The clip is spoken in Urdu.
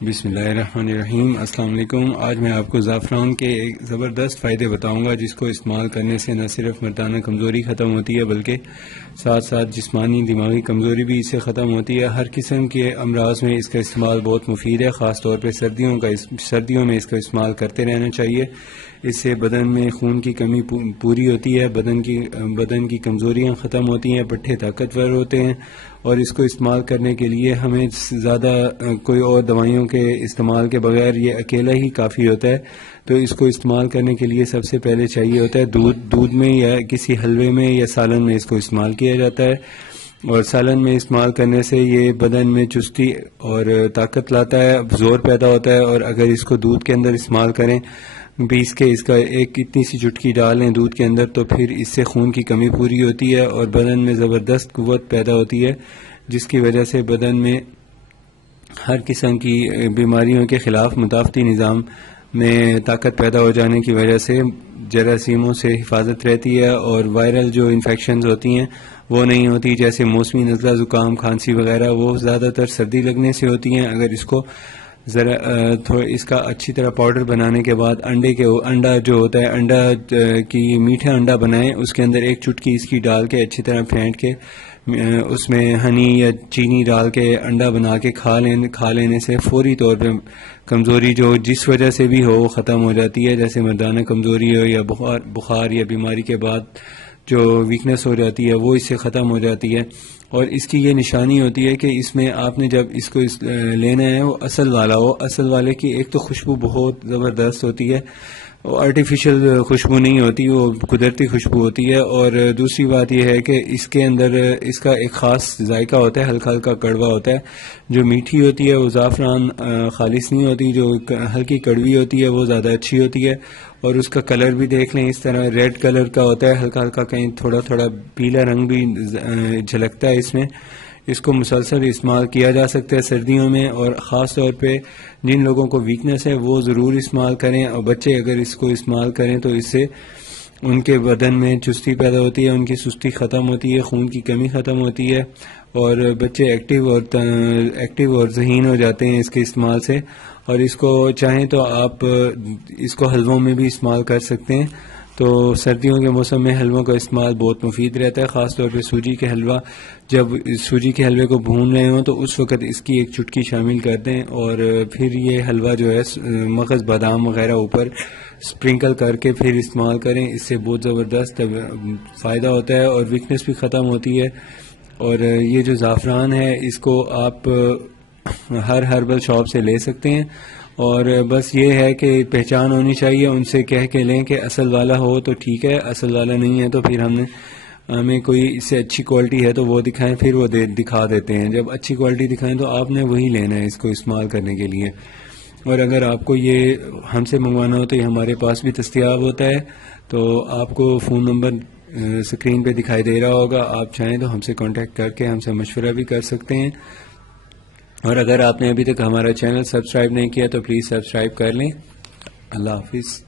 بسم اللہ الرحمن الرحیم۔ السلام علیکم۔ آج میں آپ کو زعفران کے ایک زبردست فائدے بتاؤں گا جس کو استعمال کرنے سے نہ صرف مردانہ کمزوری ختم ہوتی ہے بلکہ ساتھ ساتھ جسمانی دماغی کمزوری بھی اس سے ختم ہوتی ہے۔ ہر قسم کے امراض میں اس کا استعمال بہت مفید ہے، خاص طور پہ سردیوں میں اس کا استعمال کرتے رہنا چاہیے۔ اس سے بدن میں خون کی کمی پوری ہوتی ہے، بدن کی کمزوریاں ختم ہوتی ہیں، پٹھے طاقتور ہوتے ہیں، اور اس کو استعمال کرنے کے لیے ہمیں زیادہ کوئی اور دوائیوں کے استعمال کے بغیر یہ اکیلا ہی کافی ہوتا ہے۔ تو اس کو استعمال کرنے کے لیے سب سے پہلے چاہیے ہوتا ہے دودھ میں یا کسی حلوے میں یا سالن میں اس کو استعمال کیا جاتا ہے، اور سالن میں استعمال کرنے سے یہ بدن میں چستی اور طاقت لاتا ہے، زور پیدا ہوتا ہے۔ اور اگر اس کو دودھ کے اندر استعمال کریں، پیس کے اس کا ایک اتنی سی چٹکی ڈال لیں دودھ کے اندر، تو پھر اس سے خون کی کمی پوری ہوتی ہے اور بدن میں زبردست قوت پیدا ہوتی ہے، جس کی وجہ سے بدن میں ہر قسم کی بیماریوں کے خلاف مدافعتی نظام میں طاقت پیدا ہو جانے کی وجہ سے جراثیموں سے حفاظت رہتی ہے، اور وائرل جو انفیکشنز ہوتی ہیں وہ نہیں ہوتی، جیسے موسمی نزلہ، زکام، کھانسی وغیرہ، وہ زیادہ تر سردی لگنے سے ہوتی ہیں۔ اگر اس کو اس کا اچھی طرح پاؤڈر بنانے کے بعد انڈا جو ہوتا ہے کی میٹھا انڈا بنائیں، اس کے اندر ایک چٹکی اس کی ڈال کے اچھی طرح پھینٹ کے اس میں ہنی یا چینی ڈال کے انڈا بنا کے کھا لینے سے فوری طور پہ کمزوری جو جس وجہ سے بھی ہو وہ ختم ہو جاتی ہے، جیسے مردانہ کمزوری ہو یا بخار یا بیماری کے بعد جو ویکنس ہو جاتی ہے وہ اس سے ختم ہو جاتی ہے۔ اور اس کی یہ نشانی ہوتی ہے کہ اس میں آپ نے جب اس کو لینا ہے وہ اصل والا ہو۔ اصل والے کی ایک تو خوشبو بہت زبردست ہوتی ہے، وہ آرٹیفیشل خوشبو نہیں ہوتی، وہ قدرتی خوشبو ہوتی ہے۔ اور دوسری بات یہ ہے کہ اس کے اندر اس کا ایک خاص ذائقہ ہوتا ہے، ہلکا ہلکا کڑوا ہوتا ہے۔ جو میٹھی ہوتی ہے وہ زعفران خالص نہیں ہوتی، جو ہلکی کڑوی ہوتی ہے وہ زیادہ اچھی ہوتی ہے۔ اور اس کا کلر بھی دیکھ لیں، اس طرح ریڈ کلر کا ہوتا ہے، ہلکا ہلکا کہیں تھوڑا تھوڑا پیلا رنگ بھی جھلکتا ہے اس میں۔ اس کو مسلسل استعمال کیا جا سکتا ہے سردیوں میں، اور خاص طور پہ جن لوگوں کو ویکنس ہے وہ ضرور استعمال کریں، اور بچے اگر اس کو استعمال کریں تو اس سے ان کے بدن میں چستی پیدا ہوتی ہے، ان کی سستی ختم ہوتی ہے، خون کی کمی ختم ہوتی ہے، اور بچے ایکٹیو اور ذہین ہو جاتے ہیں اس کے استعمال سے۔ اور اس کو چاہیں تو آپ اس کو حلووں میں بھی استعمال کر سکتے ہیں۔ تو سردیوں کے موسم میں حلووں کا استعمال بہت مفید رہتا ہے، خاص طور پہ سوجی کے حلوہ۔ جب سوجی کے حلوے کو بھون رہے ہوں تو اس وقت اس کی ایک چٹکی شامل کر دیں، اور پھر یہ حلوہ جو ہے مغز بادام وغیرہ اوپر سپرنکل کر کے پھر استعمال کریں۔ اس سے بہت زبردست فائدہ ہوتا ہے اور ویکنس بھی ختم ہوتی ہے۔ اور یہ جو زعفران ہے اس کو آپ ہر ہربل شاپ سے لے سکتے ہیں، اور بس یہ ہے کہ پہچان ہونی چاہیے، ان سے کہہ کے لیں کہ اصل والا ہو تو ٹھیک ہے، اصل والا نہیں ہے تو پھر ہمیں کوئی اس سے اچھی کوالٹی ہے تو وہ دکھائیں، پھر وہ دکھا دیتے ہیں۔ جب اچھی کوالٹی دکھائیں تو آپ نے وہی لینا ہے اس کو استعمال کرنے کے لیے۔ اور اگر آپ کو یہ ہم سے منگوانا ہو تو یہ ہمارے پاس بھی دستیاب ہوتا ہے، تو آپ کو فون نمبر اسکرین پہ دکھائی دے رہا ہوگا، آپ چاہیں تو ہم سے کانٹیکٹ کر کے ہم سے مشورہ بھی کر سکتے ہیں۔ اور اگر آپ نے ابھی تک ہمارا چینل سبسکرائب نہیں کیا تو پلیز سبسکرائب کر لیں۔ اللہ حافظ۔